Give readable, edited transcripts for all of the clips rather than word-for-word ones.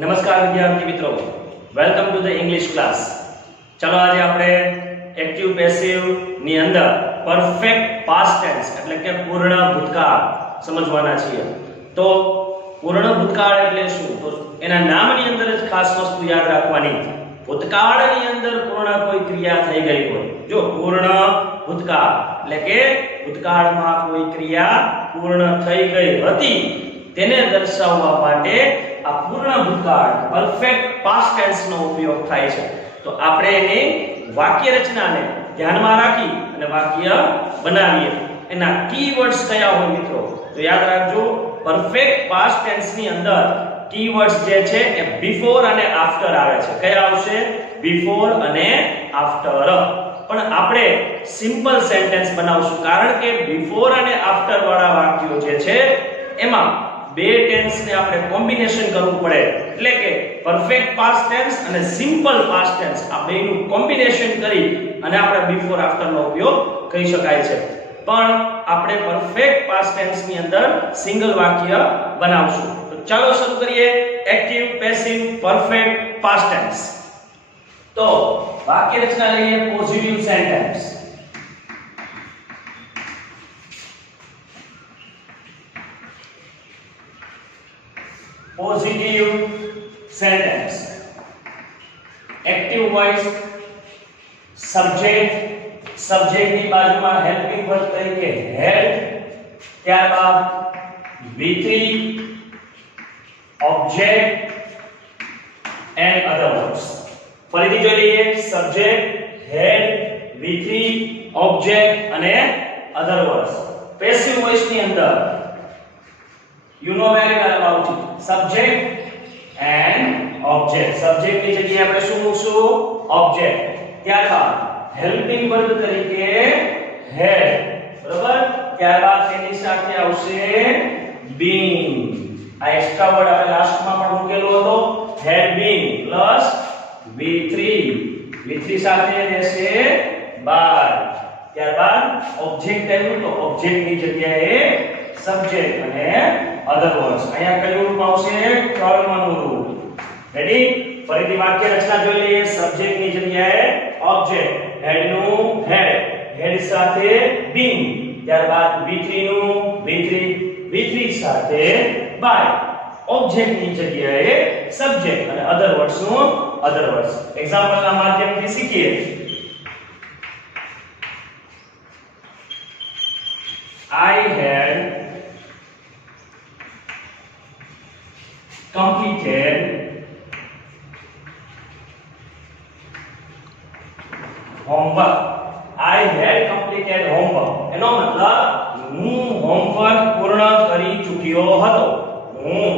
નમસ્કાર વિદ્યાર્થી મિત્રો, welcome to the English class. ચલો આજે આપણે એક્ટિવ પેસિવ ની અંદર પરફેક્ટ પાસ્ટ ટેન્સ એટલે કે પૂર્ણ ભૂતકાળ સમજવાના છીએ. તો પૂર્ણ ભૂતકાળ એટલે શું? તો એના નામની અંદર જ ખાસ વસ્તુ યાદ રાખવાની. ભૂતકાળની અંદર પૂર્ણ કોઈ ક્રિયા થઈ ગઈ હોય. જો પૂર્ણ ભૂતકાળ એટલે કે ભૂતકાળમાં કોઈ ક્રિયા પૂર્ણ થઈ ગઈ હતી તેને દર્શાવવા માટે આ પૂર્ણ ભૂતકાળ પરફેક્ટ પાસ્ટ ટેન્સ નો ઉપયોગ થાય છે. તો આપણે એની વાક્ય રચનાને ધ્યાનમાં રાખી અને વાક્ય બનાવીએ. એના કીવર્ડ્સ કયા હોય મિત્રો? તો યાદ રાખજો, પરફેક્ટ પાસ્ટ ટેન્સ ની અંદર કીવર્ડ્સ જે છે એ બિફોર અને આફ્ટર આવે છે. કયા આવશે? બિફોર અને આફ્ટર. પણ આપણે સિમ્પલ સેન્ટેન્સ બનાવશું, કારણ કે બિફોર અને આફ્ટર વાળા વાક્યો જે છે એમાં બે ટેન્સ ને આપણે કોમ્બિનેશન કરવું પડે. એટલે કે પરફેક્ટ પાસ્ટ ટેન્સ અને સિમ્પલ પાસ્ટ ટેન્સ આ બેનું કોમ્બિનેશન કરી અને આપણે બિફોર આફ્ટર નો ઉપયોગ કરી શકાય છે. પણ આપણે પરફેક્ટ પાસ્ટ ટેન્સ ની અંદર સિંગલ વાક્ય બનાવશું. તો ચાલો શરૂ કરીએ. Active passive perfect past tense. તો વાક્ય રચના લઈએ. Positive sentence. Positive sentence. Active voice, subject, subject ની બાજુમાં હેલ્પિંગ વર્બ તરીકે હેડ, ત્યારબાદ V3, object and other verbs. ફરીથી જોઈ લઈએ. સબ્જેક્ટ, હેડ, V3, ઓબ્જેક્ટ અને અધર વર્બ્સ. પેસિવ વોઇસ ની અંદર you know very well about it. Subject and object. Subject ની જગ્યાએ આપણે શું મૂકશું? Object. ત્યારબાદ helping verb તરીકે had. બરાબર? ત્યારબાદ તેની સાથે આવશે been. આ એક્સ્ટ્રા વર્ડ આપણે લાસ્ટમાં પણ મૂકેલો હતો. had been plus V3. V3 સાથે રહેશે by. ત્યારબાદ object આવ્યું તો object ની જગ્યાએ subject અને other words. અહીંયા કયું રૂપ આવશે? કર્મનું રૂપ. રેડી? ફરીથી વાક્ય રચના જોઈ લઈએ. સબ્જેક્ટ ની જગ્યાએ ઓબ્જેક્ટ, હેડ નું હેડ, હેડ સાથે બીન, ત્યારબાદ V3 નું V3, V3 સાથે બાય, ઓબ્જેક્ટ ની જગ્યાએ સબ્જેક્ટ અને other words નું other words. એક્ઝામ્પલ ના માધ્યમથી શીખીએ. I had completed homework. I had completed homework. એનો મતલબ હું હોમવર્ક પૂર્ણ કરી ચૂક્યો હતો. હું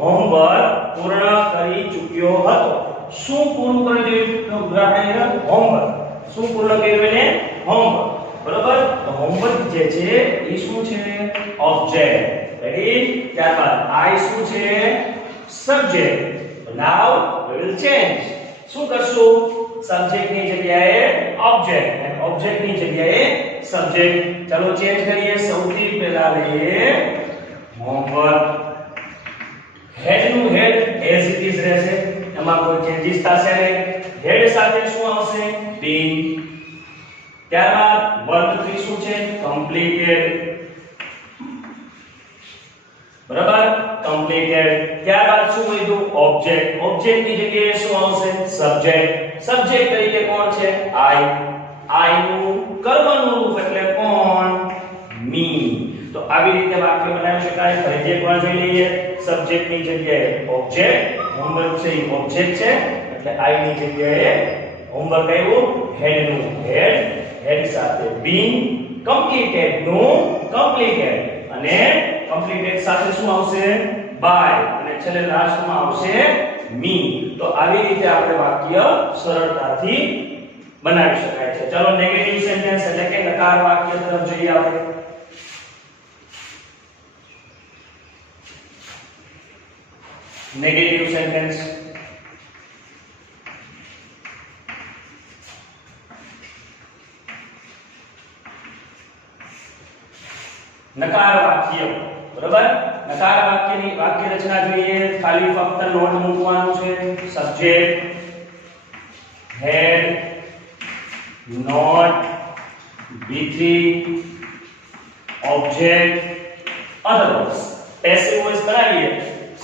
હોમવર્ક પૂર્ણ કરી ચૂક્યો હતો. શું પૂરું કરી દીધું? આપણે હોમવર્ક. શું પૂર્ણ કર્યું? એને હોમવર્ક. બરોબર? તો હોમવર્ક જે છે એ શું છે? ઓબ્જેક્ટ. રેડી? ત્યારબાદ I શું છે? Subject. Now we will change. શું કરશું? સબ્જેક્ટ ની જગ્યાએ ઓબ્જેક્ટ અને ઓબ્જેક્ટ ની જગ્યાએ સબ્જેક્ટ. ચાલો ચેન્જ કરીએ. સૌથી પહેલા લઈએ હોમવર્ક. હેડ નું હેડ એઝ ઇટ ઇઝ રહેશે, એમાં કોઈ ચેન્જીસ થશે નહીં. હેડ સાથે શું આવશે? બીન. ત્યારબાદ વર્બ 3 શું છે? કમ્પ્લીટેડ. બરાબર? કમ્પ્લીટેડ. ત્યારબાદ શું વધ્યું? ઓબ્જેક્ટ. ઓબ્જેક્ટ ની જગ્યાએ શું આવશે? સબ્જેક્ટ. સબ્જેક્ટ તરીકે કોણ છે? I. I નું કર્મનું રૂપ એટલે કોણ? મી. તો આવી રીતે વાક્ય બનાવી શકાય. ફરીથી એકવાર જોઈ લઈએ. સબ્જેક્ટ ની જગ્યાએ ઓબ્જેક્ટ, હોમવર્ક છે એ ઓબ્જેક્ટ છે એટલે I ની જગ્યાએ હોમવર્ક આવ્યું. હેડ નું હેડ, હેડ સાથે બીન, કમ્પ્લીટેડ નું કમ્પ્લીટેડ અને કમ્પ્લીટેડ સાથે શું આવશે? બાય અને છેલ્લે લાસ્ટમાં આવશે મી. તો આવી રીતે આપણે વાક્ય સરળતાથી બનાવી શકાય છે. ચલો નેગેટિવ સેન્ટેન્સ એટલે કે નકાર વાક્ય તરફ જોઈએ આપણે. Negative sentence. નકાર વાક્ય. બરાબર? નકાર વાક્યની વાક્ય રચના જોઈએ. ખાલી ફક્ત નોટ મૂકવાનું છે. Subject head not V3 object other passive voice બનાવીએ.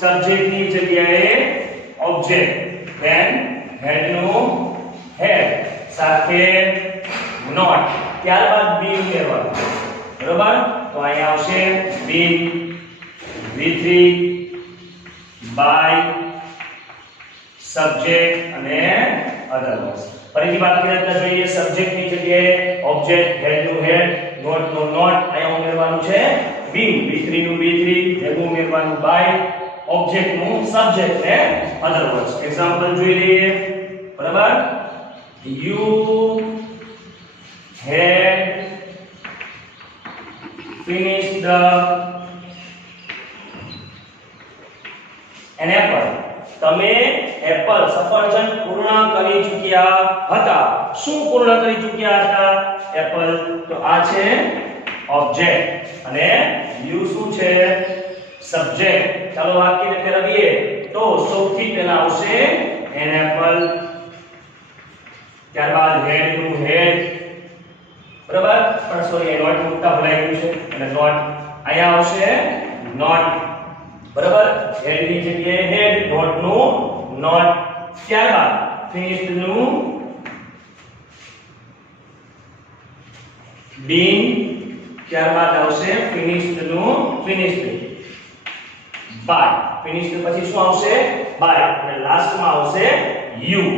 સબ્જેક્ટ ની જગ્યાએ ઓબ્જેક્ટ then head નું head સાથે નોટ ત્યારબાદ બી ઉમેરવાનું. બરોબર તો અહીંયા આવશે been V3 by subject અને other words. ફરીથી વાક્ય રચના જોઈએ. સબ્જેક્ટ ની જગ્યાએ ઓબ્જેક્ટ હેડ નું હેડ નોટ નું નોટ અહીંયા ઉમેરવાનું છે been V3 નું V3 ભેગું ઉમેરવાનું by ઓબ્જેક્ટ નું સબ્જેક્ટ ને other words. એક્ઝામ્પલ જોઈ લઈએ. બરાબર you had finished an apple. તમે એપલ સફરજન પૂર્ણ કરી ચૂક્યા હતા. શું પૂર્ણ કરી ચૂક્યા હતા? એપલ. તો આ છે ઓબ્જેક્ટ અને યુ શું છે? સબ્જેક્ટ. ચાલો વાક્યને ફેરવીએ તો સૌથી પહેલા આવશે an apple, ત્યારબાદ હેડ નું હેડ. બરાબર પણ સોરી નોટ મૂકતા ભૂલાઈ ગયું છે એટલે નોટ અહીંયા આવશે નોટ. બરાબર હેડ ની જગ્યાએ હેડ નોટ નું નોટ ત્યારબાદ ફિનિશ્ડ નું બીન ત્યારબાદ આવશે ફિનિશ્ડ નું ફિનિશ્ડ બાય. ફિનિશ્ડ પછી શું આવશે? બાય અને લાસ્ટમાં આવશે યુ.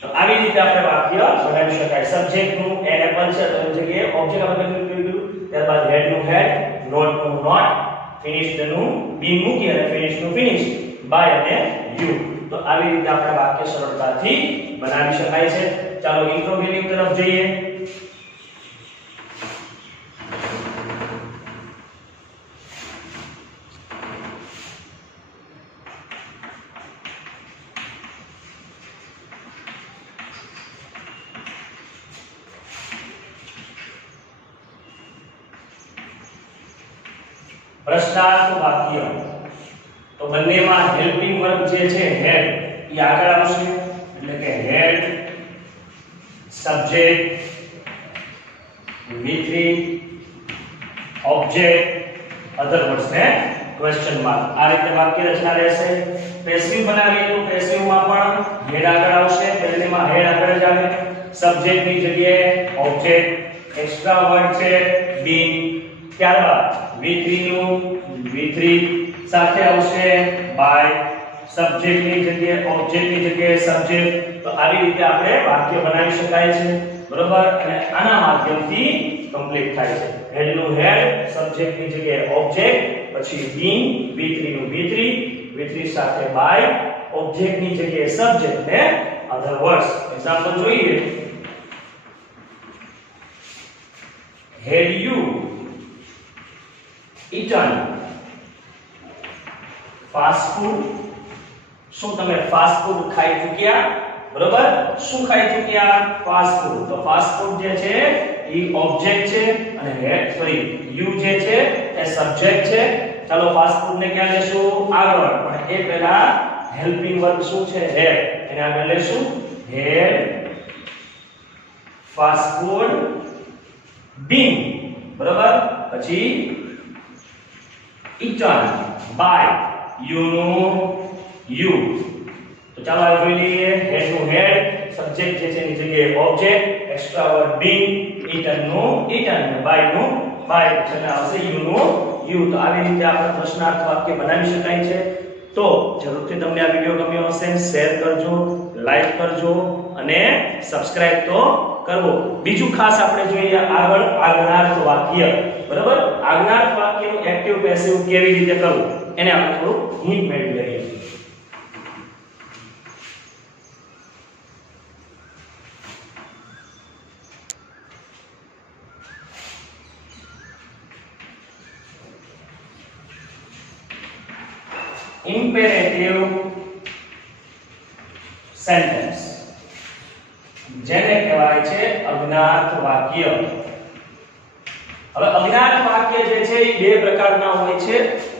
તો આવી રીતે આપણે વાક્ય બનાવી શકાય. સબ્જેક્ટ નું એન એપલ છે તો એની જગ્યાએ ઓબ્જેક્ટ આપણે કયું કયું ત્યારબાદ હેડ નું હેડ નોટ નું નોટ ફિનિશ્ડ નું બી મૂકી અને ફિનિશ નું ફિનિશ બાય અને યુ. તો આવી રીતે આપણે વાક્ય સરળતાથી બનાવી શકાય છે. ચાલો ઇન્ટ્રોગેટિવ તરફ જઈએ. પ્રશ્નાર્થ વાક્ય. તો બંનેમાં હેલ્પિંગ વર્બ જે છે હેડ એ આગળ આવશે એટલે કે head subject V3 object other words ને ક્વેશ્ચન માર્ક. આ રીતે વાક્ય રચના રહેશે. પેસિવ બનાવીએ તો પેસિવમાં પણ હેડ આગળ આવશે. બંનેમાં હેડ આગળ જ આવે. સબ્જેક્ટ ની જગ્યાએ ઓબ્જેક્ટ એક્સ્ટ્રા વર્ડ છે બીન. ત્યારબાદ V3 નું V3 સાથે આવશે બાય. સબ્જેક્ટ ની જગ્યાએ ઓબ્જેક્ટ ની જગ્યાએ સબ્જેક્ટ. તો આવી રીતે આપણે વાક્ય બનાવી શકાય છે. બરોબર અને આના માધ્યમથી કમ્પ્લીટ થાય છે. હેડ નું હેડ સબ્જેક્ટ ની જગ્યાએ ઓબ્જેક્ટ પછી બીન V3 નું V3 V3 સાથે બાય ઓબ્જેક્ટ ની જગ્યાએ સબ્જેક્ટ ને અધર વર્ડ્સ. એક્ઝામ્પલ જોઈએ. Had you eaten fast food? શું તમે ફાસ્ટ ફૂડ ખાઈ ચૂક્યા? બરોબર શું ખાઈ ચૂક્યા? Fast food. તો ફાસ્ટ ફૂડ જે છે એ ઓબ્જેક્ટ છે અને હેડ સોરી યુ જે છે એ સબ્જેક્ટ છે. ચાલો ફાસ્ટ ફૂડ ને ક્યાં લેશું? આગળ. પણ એ પહેલા હેલ્પિંગ વર્બ શું છે? હેડ. એને આગળ લેશું હેડ ફાસ્ટ ફૂડ બીન. બરોબર પછી eaten by you નું you. તો ચાલો આ જોઈ લઈએ. હેડ નું હેડ સબ્જેક્ટ જે છે એની જગ્યાએ ઓબ્જેક્ટ એક્સ્ટ્રા વર્ડ બીન eaten નું eaten અને by નું by છે આવશે you નું you. તો આવી રીતે આપણે પ્રશ્નાર્થ વાક્ય બનાવી શકાય છે. તો જરૂરથી તમને આ વિડિયો ગમ્યો હશે શેર કરજો, લાઈક કરજો અને સબસ્ક્રાઇબ તો કરવો. બીજું ખાસ આપણે જોઈએ આગળ આજ્ઞાર્થ વાક્ય. બરાબર આજ્ઞાર્થ વાક્યનું એક્ટિવ પેસિવ કેવી રીતે કરવું એને આપણે થોડું હિન્ટ મેળવી લઈએ. ઇમ્પેરેટિવ સેન્ટેન્સ જેને કહેવાય છે અજ્ઞાર્થ વાક્ય. હવે અજ્ઞાર્થ વાક્ય જે છે છે એ બે પ્રકારના હોય છે,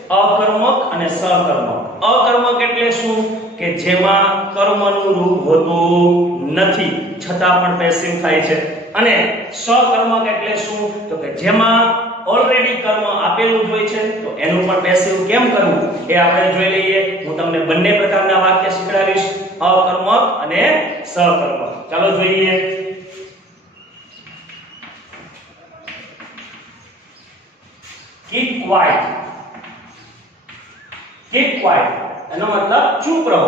અકર્મક અને સકર્મક. અકર્મક એટલે શું કે જેમાં કર્મનું રૂપ હોતું નથી છતાં પણ પેસિવ થાય છે. અને સકર્મક એટલે શું તો કે જેમાં ઓલરેડી કર્મ આપેલું જ હોય છે તો એનું પણ પેસિવ કેમ કરવું એ આપણે જોઈ લઈએ. હું તમને બંને પ્રકારના વાક્ય શીખવાડીશ, અકર્મક અને સકર્મક. ચાલો જોઈએ. keep quiet. keep quiet એનો મતલબ ચૂપ રહો.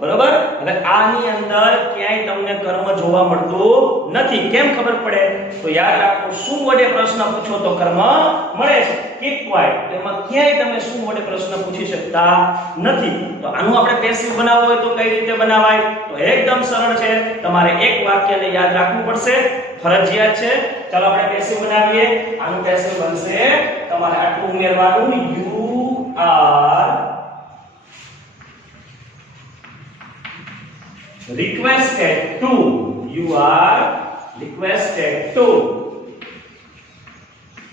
બરોબર. હવે આની અંદર ક્યાંય તમને કર્મ જોવા મળતું નથી. કેમ ખબર પડે તો યાદ રાખો, શું વડે પ્રશ્ન પૂછો તો કર્મ મળે છે. keep quiet એમાં ક્યાંય તમે શું વડે પ્રશ્ન પૂછી શકતા નથી. તો આનું આપણે પેસિવ બનાવવું હોય તો કઈ રીતે બનાવાય તો એકદમ સરળ છે. તમારે એક વાક્યને યાદ રાખવું પડશે, ફરજિયાત છે. ચાલો આપણે પેસિવ બનાવીએ. આનું પેસિવ બનશે, તમારે આટલું ઉમેરવાનું, you are requested to. You are requested to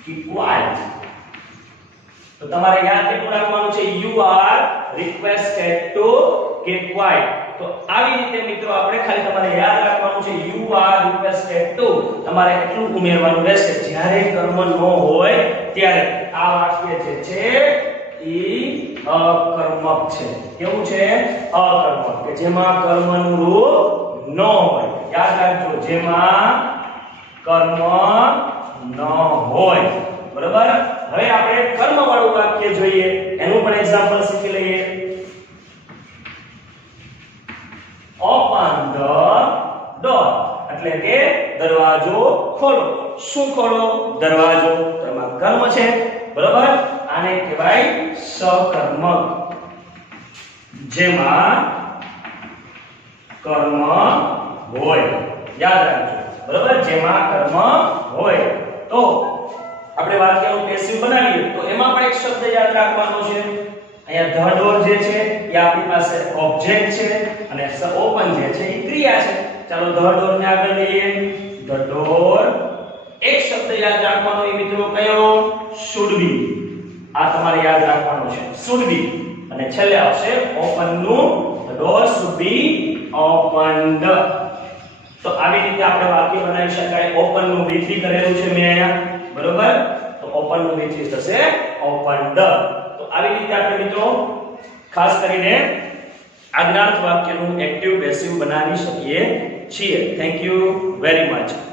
keep quiet. તો તમારે યાદ કેટલું રાખવાનું છે, you are requested to keep quiet. તો આવી રીતે મિત્રો આપણે ખાલી તમારે યાદ રાખવાનું છે, you are requested to. તમારે એટલું ઉમેરવાનું રહેશે જ્યારે કર્મ ન હોય ત્યારે. આ વાક્ય જે છે ઈ અકર્મક છે. કેવું છે? અકર્મક, કે જેમાં કર્મનું રૂપ ન હોય. યાદ રાખજો, જેમાં કર્મ ન હોય. બરોબર. હવે આપણે કર્મ વાળું વાક્ય જોઈએ, એનું પણ એક્ઝામ્પલ શીખી લઈએ. ઓપન ધ ડોર એટલે કે દરવાજો ખોલો. શું ખોલો? દરવાજો. તો એમાં કર્મ છે. બરોબર. આને કહેવાય સકર્મક, જેમાં કર્મ હોય. યાદ રાખજો. બરોબર. જેમાં કર્મ હોય. તો આપણે વાક્યનું પેસિવ બનાવીએ તો એમાં પણ એક શબ્દ યાદ રાખવાનો છે. અહીંયા ધ ડોર જે છે એ આપણી પાસે ઓબ્જેક્ટ છે અને ઓપન જે છે એ ક્રિયા છે. ચાલો ધ ડોર ને આગળ લઈએ. The door. એક શબ્દ યાદ રાખવાનો એ મિત્રો કયો? should be. આ તમારે યાદ રાખવાનું છે, should be. અને છેલ્લે આવશે ઓપન નું. the door should be opened. તો આવી રીતે આપણે વાક્ય બનાવી શકાય. ઓપન નું V3 કરેલું છે મેં અહીંયા. બરોબર. તો ઓપન નું V3 થશે opened. તો આવી રીતે આપણે મિત્રો ખાસ કરીને આજ્ઞાર્થ વાક્યનું એક્ટિવ પેસિવ બનાવી શકીએ છીએ. Thank you very much.